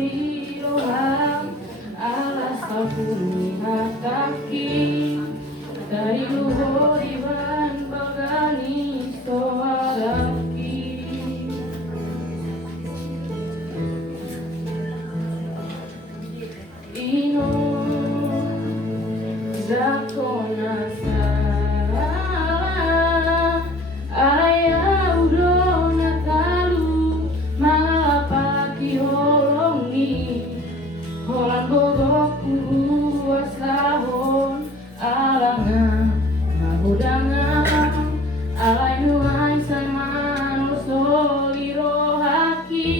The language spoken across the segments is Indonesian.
Irohang alas sapuni hataki dari luhur iban bagani soaraki ino zakona salah aya udona talu malapati holongi holan bogoku wasahon alangan mahudangan alai nuai sanmano soliro haki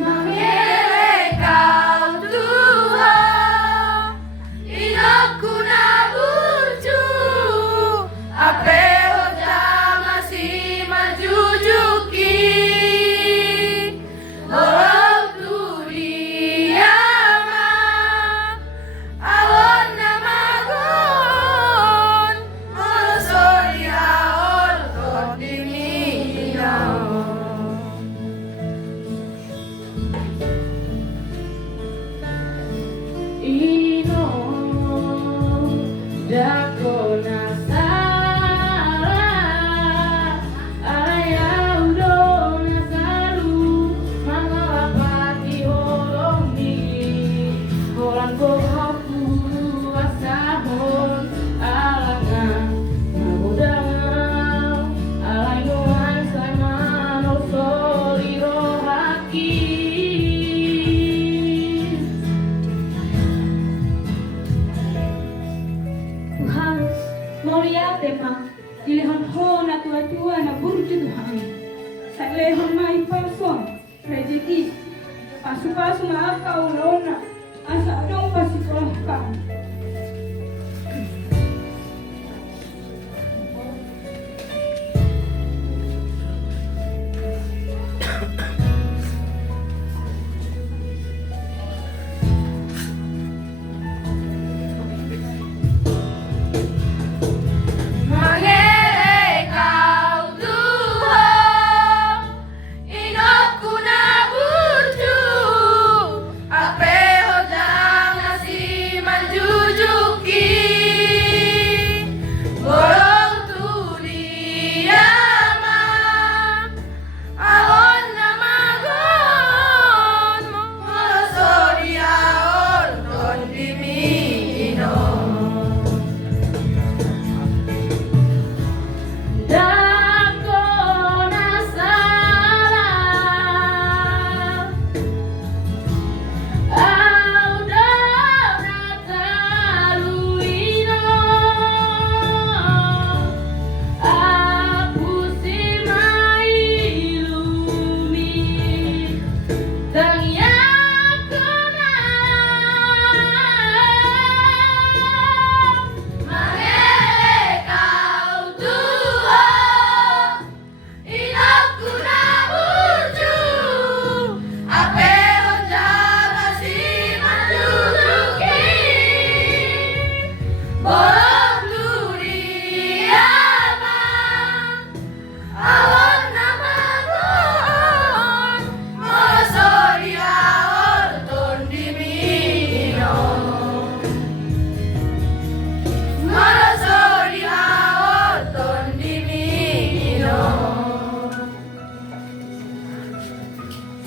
Mangele kau Tuhan, inaku na burcu, ape hoja masih majujuki, orang tu diama, awon nama gon, merosoli haon kodimiau. ino dakona salah aya udona salu mangalapati holongi holan bogoku wasahon alangan mahudangan alai nuan sanmano soliro haki Tuhan, moriate ma, ilihon ho na tua na burju Tuhan. Sa ilihon ma ipasong, rejeki, pasu-pasu na aka ulona, asa anong pasikolahkan.